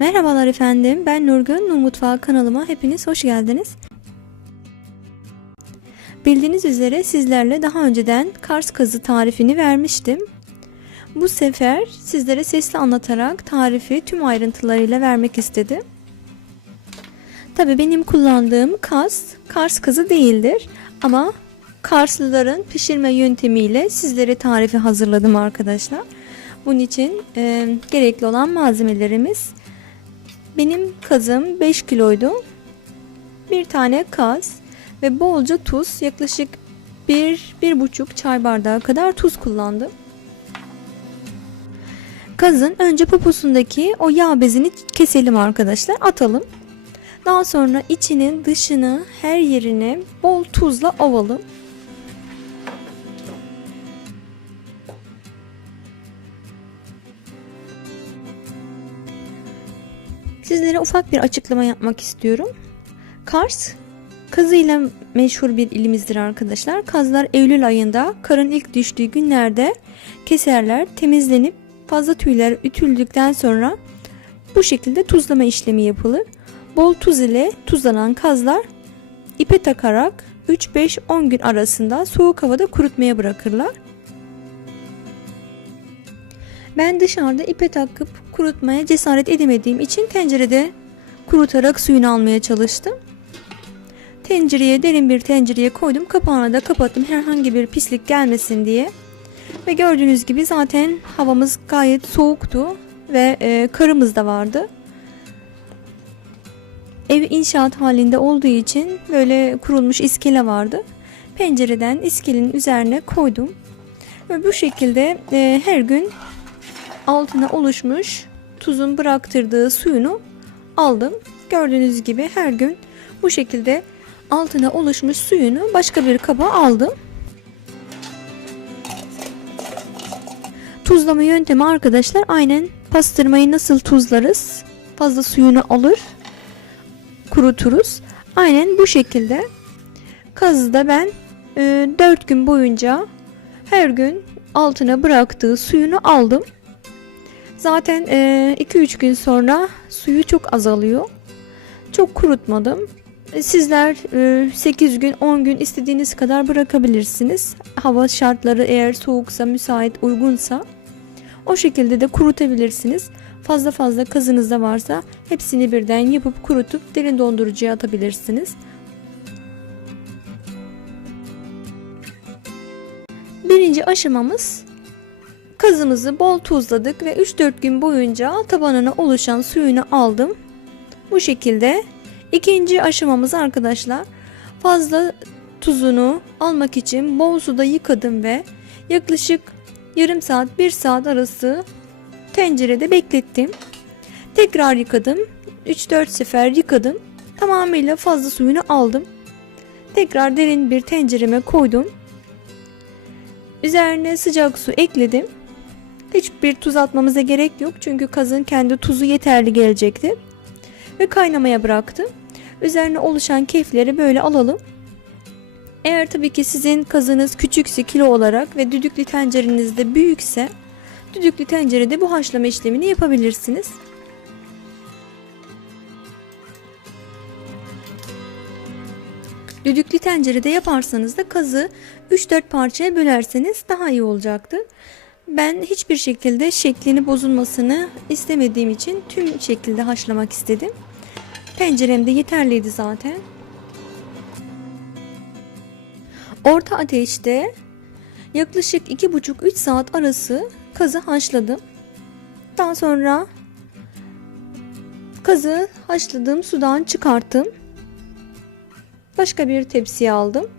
Merhabalar efendim, ben Nurgün, Nur Mutfağı kanalıma hepiniz hoş geldiniz. Bildiğiniz üzere sizlerle daha önceden Kars kazı tarifini vermiştim. Bu sefer sizlere sesli anlatarak tarifi tüm ayrıntılarıyla vermek istedim. Tabi benim kullandığım kaz, Kars kazı değildir ama Karslıların pişirme yöntemiyle sizlere tarifi hazırladım arkadaşlar. Bunun için e, gerekli olan malzemelerimiz benim kazım 5 kiloydu. Bir tane kaz ve bolca tuz yaklaşık 1-1,5 çay bardağı kadar tuz kullandım. Kazın önce poposundaki o yağ bezini keselim arkadaşlar atalım. Daha sonra içinin dışını her yerine bol tuzla ovalım. Sizlere ufak bir açıklama yapmak istiyorum. Kars kazıyla meşhur bir ilimizdir arkadaşlar. Kazlar Eylül ayında karın ilk düştüğü günlerde keserler, temizlenip fazla tüyler ütüldükten sonra bu şekilde tuzlama işlemi yapılır. Bol tuz ile tuzlanan kazlar ipe takarak 3-5-10 gün arasında soğuk havada kurutmaya bırakırlar. Ben dışarıda ipe takıp kurutmaya cesaret edemediğim için tencerede kurutarak suyunu almaya çalıştım. Tencereye derin bir tencereye koydum. Kapağını da kapattım herhangi bir pislik gelmesin diye. Ve gördüğünüz gibi zaten havamız gayet soğuktu ve e, karımız da vardı. Ev inşaat halinde olduğu için böyle kurulmuş iskele vardı. Pencereden iskelenin üzerine koydum. Ve bu şekilde e, her gün altına oluşmuş tuzun bıraktırdığı suyunu aldım. Gördüğünüz gibi her gün bu şekilde altına oluşmuş suyunu başka bir kaba aldım. Tuzlama yöntemi arkadaşlar aynen pastırmayı nasıl tuzlarız? Fazla suyunu alır, kuruturuz. Aynen bu şekilde kazı da ben e, 4 gün boyunca her gün altına bıraktığı suyunu aldım. Zaten 2-3 e, gün sonra suyu çok azalıyor. Çok kurutmadım. E, sizler 8 e, gün 10 gün istediğiniz kadar bırakabilirsiniz. Hava şartları eğer soğuksa, müsait, uygunsa o şekilde de kurutabilirsiniz. Fazla fazla kazınızda varsa hepsini birden yapıp kurutup derin dondurucuya atabilirsiniz. Birinci aşamamız Kazımızı bol tuzladık ve 3-4 gün boyunca tabanına oluşan suyunu aldım. Bu şekilde ikinci aşamamız arkadaşlar fazla tuzunu almak için bol suda yıkadım ve yaklaşık yarım saat 1 saat arası tencerede beklettim. Tekrar yıkadım. 3-4 sefer yıkadım. Tamamıyla fazla suyunu aldım. Tekrar derin bir tencereme koydum. Üzerine sıcak su ekledim. Hiçbir tuz atmamıza gerek yok çünkü kazın kendi tuzu yeterli gelecekti. Ve kaynamaya bıraktım. Üzerine oluşan kefleri böyle alalım. Eğer tabii ki sizin kazınız küçükse kilo olarak ve düdüklü tencereniz de büyükse düdüklü tencerede bu haşlama işlemini yapabilirsiniz. Düdüklü tencerede yaparsanız da kazı 3-4 parçaya bölerseniz daha iyi olacaktır. Ben hiçbir şekilde şeklini bozulmasını istemediğim için tüm şekilde haşlamak istedim. Tenceremde yeterliydi zaten. Orta ateşte yaklaşık 2,5-3 saat arası kazı haşladım. Daha sonra kazı haşladığım sudan çıkarttım. Başka bir tepsiye aldım.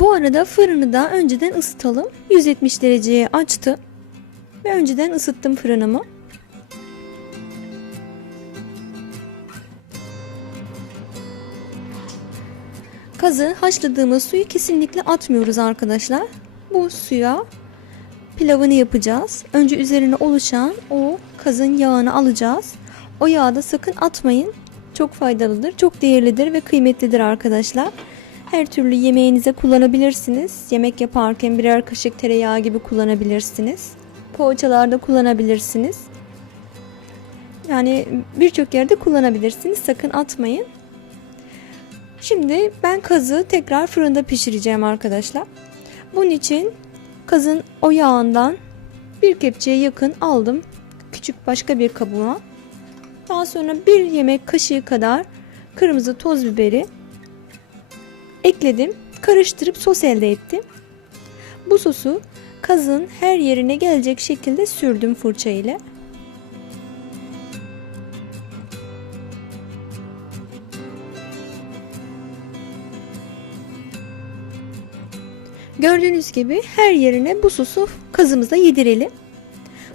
Bu arada fırını da önceden ısıtalım. 170 dereceye açtım. Ve önceden ısıttım fırınımı. Kazı haşladığımız suyu kesinlikle atmıyoruz arkadaşlar. Bu suya pilavını yapacağız. Önce üzerine oluşan o kazın yağını alacağız. O yağı da sakın atmayın. çok faydalıdır, çok değerlidir ve kıymetlidir arkadaşlar. Her türlü yemeğinize kullanabilirsiniz. Yemek yaparken birer kaşık tereyağı gibi kullanabilirsiniz. Poğaçalarda kullanabilirsiniz. Yani birçok yerde kullanabilirsiniz. Sakın atmayın. Şimdi ben kazı tekrar fırında pişireceğim arkadaşlar. Bunun için kazın o yağından bir kepçeye yakın aldım. Küçük başka bir kabuğa. Daha sonra bir yemek kaşığı kadar kırmızı toz biberi ekledim. Karıştırıp sos elde ettim. Bu sosu kazın her yerine gelecek şekilde sürdüm fırça ile. Gördüğünüz gibi her yerine bu sosu kazımıza yedirelim.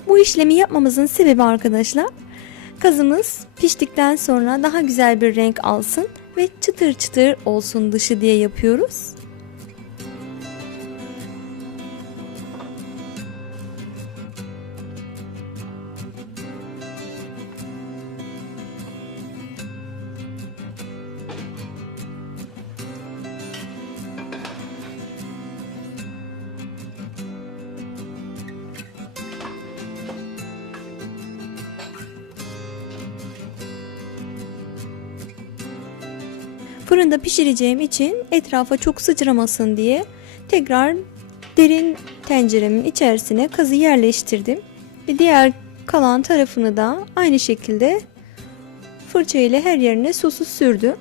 Bu işlemi yapmamızın sebebi arkadaşlar kazımız piştikten sonra daha güzel bir renk alsın ve çıtır çıtır olsun dışı diye yapıyoruz. Fırında pişireceğim için etrafa çok sıçramasın diye tekrar derin tenceremin içerisine kazı yerleştirdim. Ve diğer kalan tarafını da aynı şekilde fırça ile her yerine sosu sürdüm.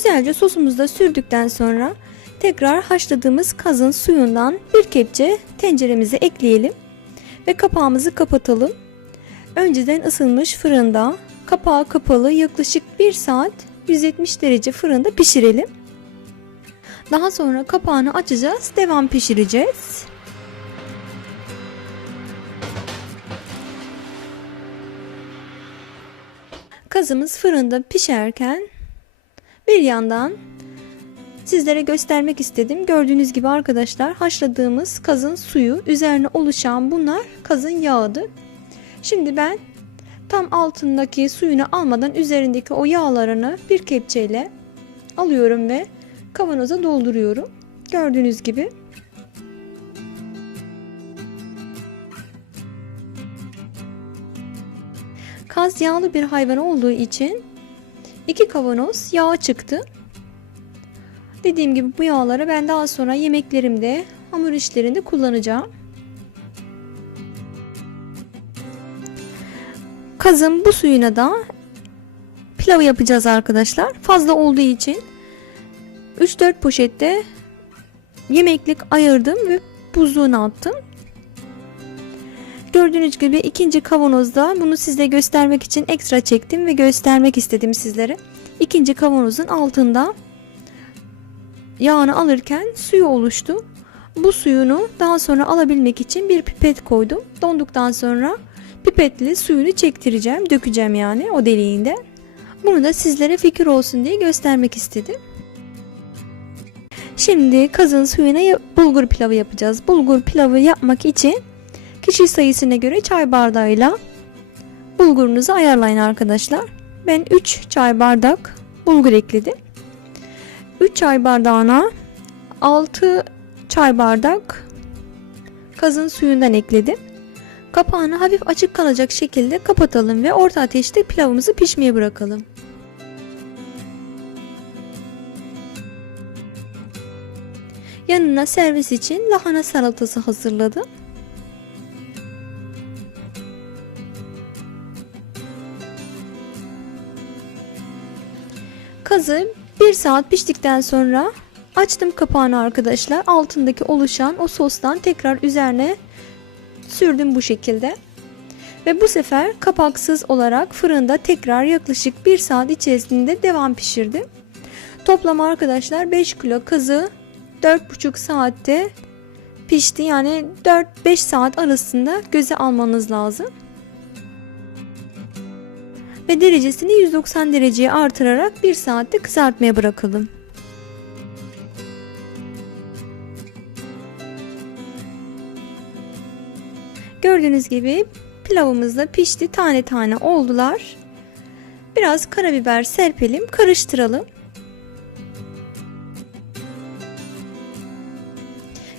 Güzelce sosumuzu da sürdükten sonra tekrar haşladığımız kazın suyundan bir kepçe tenceremize ekleyelim ve kapağımızı kapatalım. Önceden ısınmış fırında kapağı kapalı yaklaşık 1 saat 170 derece fırında pişirelim. Daha sonra kapağını açacağız, devam pişireceğiz. Kazımız fırında pişerken bir yandan sizlere göstermek istedim. Gördüğünüz gibi arkadaşlar haşladığımız kazın suyu üzerine oluşan bunlar kazın yağıdır. Şimdi ben tam altındaki suyunu almadan üzerindeki o yağlarını bir kepçeyle alıyorum ve kavanoza dolduruyorum. Gördüğünüz gibi Kaz yağlı bir hayvan olduğu için iki kavanoz yağ çıktı. Dediğim gibi bu yağları ben daha sonra yemeklerimde, hamur işlerinde kullanacağım. Kazın bu suyuna da pilavı yapacağız arkadaşlar. Fazla olduğu için 3-4 poşette yemeklik ayırdım ve buzluğuna attım. Gördüğünüz gibi ikinci kavanozda bunu size göstermek için ekstra çektim ve göstermek istedim sizlere. İkinci kavanozun altında yağını alırken suyu oluştu. Bu suyunu daha sonra alabilmek için bir pipet koydum. Donduktan sonra pipetle suyunu çektireceğim, dökeceğim yani o deliğinde. Bunu da sizlere fikir olsun diye göstermek istedim. Şimdi kazın suyuna bulgur pilavı yapacağız. Bulgur pilavı yapmak için kişi sayısına göre çay bardağıyla bulgurunuzu ayarlayın arkadaşlar. Ben 3 çay bardak bulgur ekledim. 3 çay bardağına 6 çay bardak kazın suyundan ekledim. Kapağını hafif açık kalacak şekilde kapatalım ve orta ateşte pilavımızı pişmeye bırakalım. Yanına servis için lahana salatası hazırladım. Kazı 1 saat piştikten sonra açtım kapağını arkadaşlar. Altındaki oluşan o sostan tekrar üzerine sürdüm bu şekilde. Ve bu sefer kapaksız olarak fırında tekrar yaklaşık 1 saat içerisinde devam pişirdim. Toplam arkadaşlar 5 kilo kazı 4,5 saatte pişti. Yani 4-5 saat arasında göze almanız lazım. Ve derecesini 190 dereceye artırarak 1 saatte kızartmaya bırakalım. Gördüğünüz gibi pilavımız da pişti. Tane tane oldular. Biraz karabiber serpelim, karıştıralım.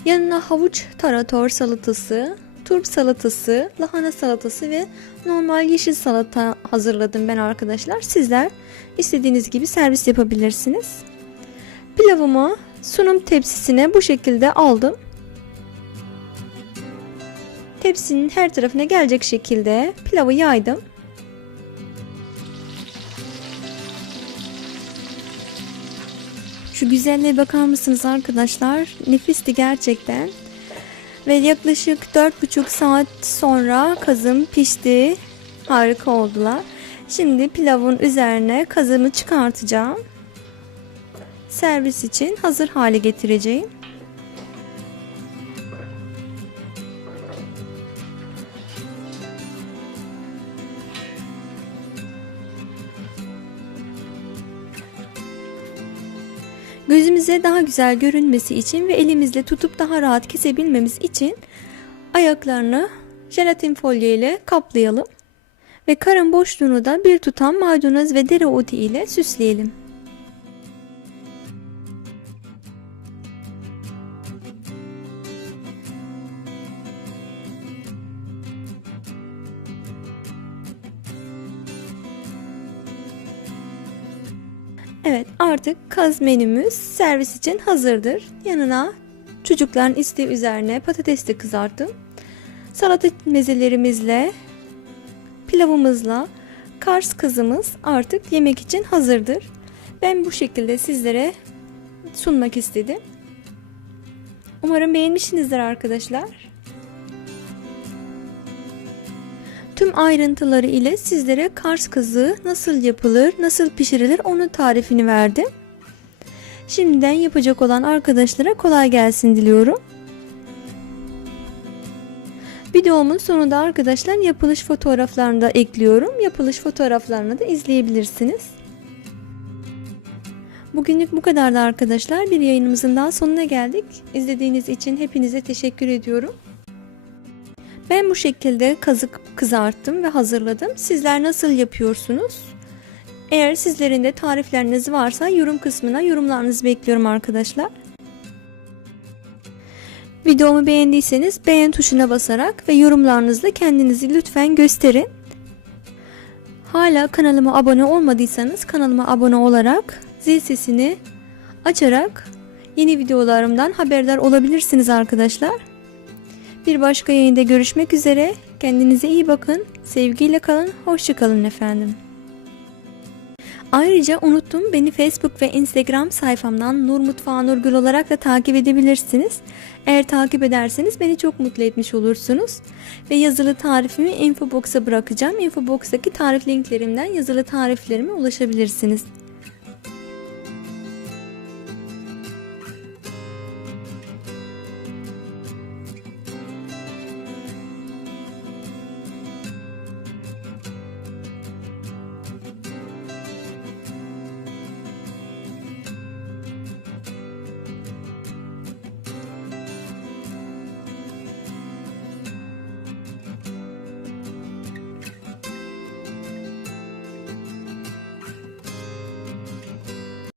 Yanına havuç tarator salatası, turp salatası, lahana salatası ve normal yeşil salata hazırladım ben arkadaşlar. Sizler istediğiniz gibi servis yapabilirsiniz. Pilavımı sunum tepsisine bu şekilde aldım. Tepsinin her tarafına gelecek şekilde pilavı yaydım. Şu güzelliğe bakar mısınız arkadaşlar? Nefisti gerçekten. Ve yaklaşık 4,5 saat sonra kazım pişti. Harika oldular. Şimdi pilavın üzerine kazımı çıkartacağım. Servis için hazır hale getireceğim. Gözümüze daha güzel görünmesi için ve elimizle tutup daha rahat kesebilmemiz için ayaklarını jelatin folyo ile kaplayalım. Ve karın boşluğunu da bir tutam maydanoz ve dereotu ile süsleyelim. Artık kaz menümüz servis için hazırdır. Yanına çocukların isteği üzerine patates de kızarttım. Salata mezelerimizle, pilavımızla Kars kızımız artık yemek için hazırdır. Ben bu şekilde sizlere sunmak istedim. Umarım beğenmişsinizdir arkadaşlar. Tüm ayrıntıları ile sizlere Kars kızı nasıl yapılır, nasıl pişirilir onun tarifini verdim. Şimdiden yapacak olan arkadaşlara kolay gelsin diliyorum. Videomun sonunda arkadaşlar yapılış fotoğraflarını da ekliyorum. Yapılış fotoğraflarını da izleyebilirsiniz. Bugünlük bu kadardı arkadaşlar. Bir yayınımızın daha sonuna geldik. İzlediğiniz için hepinize teşekkür ediyorum. Ben bu şekilde kazık kızarttım ve hazırladım. Sizler nasıl yapıyorsunuz? Eğer sizlerin de tarifleriniz varsa yorum kısmına yorumlarınızı bekliyorum arkadaşlar. Videomu beğendiyseniz beğen tuşuna basarak ve yorumlarınızla kendinizi lütfen gösterin. Hala kanalıma abone olmadıysanız kanalıma abone olarak zil sesini açarak yeni videolarımdan haberdar olabilirsiniz arkadaşlar. Bir başka yayında görüşmek üzere. Kendinize iyi bakın. Sevgiyle kalın. Hoşçakalın efendim. Ayrıca unuttum beni Facebook ve Instagram sayfamdan Nur Mutfağı Nurgül olarak da takip edebilirsiniz. Eğer takip ederseniz beni çok mutlu etmiş olursunuz. Ve yazılı tarifimi infobox'a bırakacağım. Infobox'taki tarif linklerimden yazılı tariflerime ulaşabilirsiniz.